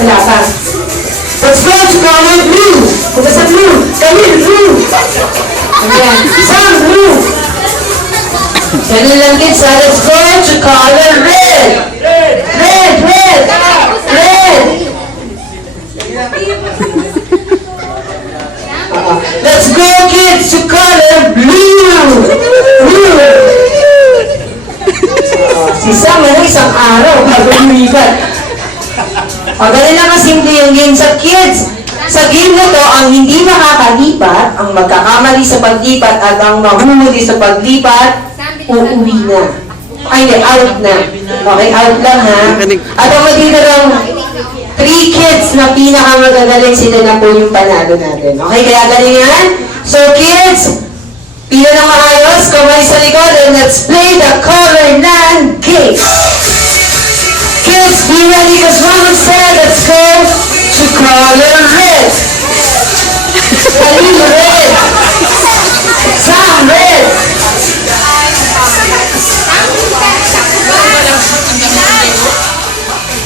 Wala pa. Let's go to color blue. Punta sa blue. Kamil, blue. Ayan. Sam, blue. Ganun lang kids ha. Let's go to color red. Red, red. Red. Let's go kids to color blue. Blue. Si Sam, isang araw bago lumipat. Ganun lang kasimple yung game sa kids. Sa game na to, ang hindi makakalipat, ang magkakamali sa paglipat at ang mahumuli sa paglipat, uuwi na. Ay, hindi, out na. Okay, out lang ha. At ang magiging 3 kids na pinakamagagaling, sila na po yung panalo natin. Okay, kaya galingan. So kids, pila ng maayos, kamay sa likod, and let's play the color land game. Kids, be ready, because Mama said, let's go to color red. Halil, red. Sam, red.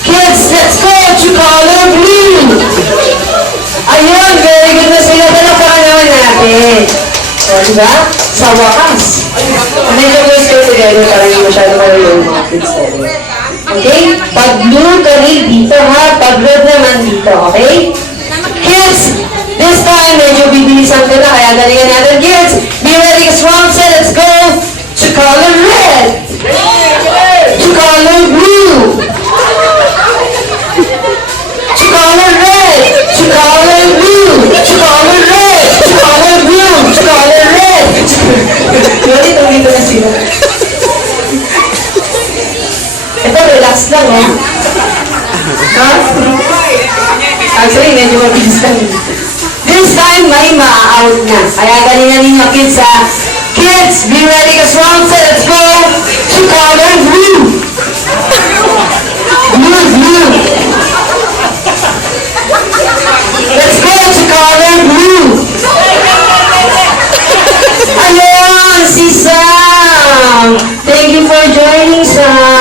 Kids, let's go to color blue. Ayun, very good na sila. Talapakan naman natin. O, diba? Sa wakas. Medyo guys kayo together para hindi masyado marami yung mga kids natin. Okay? Pag blue, kanil dito ha. Pag red naman dito, okay? Kids, this time medyo bibilisan ko na. Kaya galingan natin, kids. Be ready, strong set. Let's go to color red. To color blue. To color red. To color blue. To color red. To color blue. To color red. Ulit na sila. Ito, relax lang, eh. Ha? Actually, medyo mabilis lang. This time, may ma-out na. Kaya galingan ninyo, kids, ha? Kids, be ready, because round set, let's go to color blue. Blue, blue. Let's go to color blue. Ayun, si Sam. Thank you for joining, Sam.